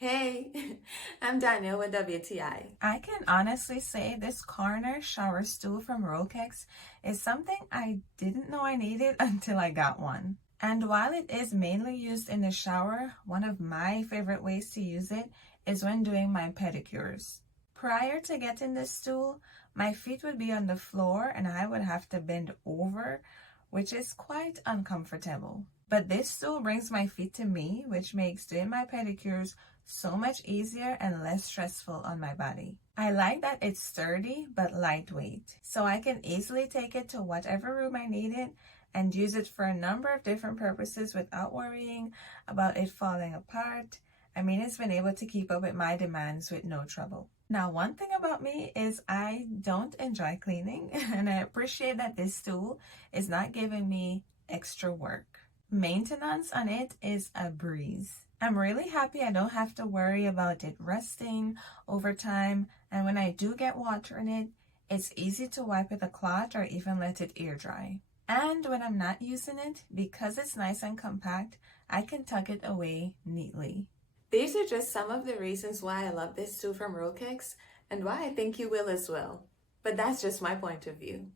Hey, I'm Danielle with WTI. I can honestly say this corner shower stool from Rohkex is something I didn't know I needed until I got one. And while it is mainly used in the shower, one of my favorite ways to use it is when doing my pedicures. Prior to getting this stool, my feet would be on the floor and I would have to bend over, which is quite uncomfortable. But this stool brings my feet to me, which makes doing my pedicures so much easier and less stressful on my body. I like that it's sturdy but lightweight, so I can easily take it to whatever room I need it and use it for a number of different purposes without worrying about it falling apart. I mean, it's been able to keep up with my demands with no trouble. Now, one thing about me is I don't enjoy cleaning, and I appreciate that this stool is not giving me extra work. Maintenance on it is a breeze. I'm really happy I don't have to worry about it rusting over time, and when I do get water in it, it's easy to wipe with a cloth or even let it air dry. And when I'm not using it, because it's nice and compact, I can tuck it away neatly. These are just some of the reasons why I love this stool from Rohkex and why I think you will as well. But that's just my point of view.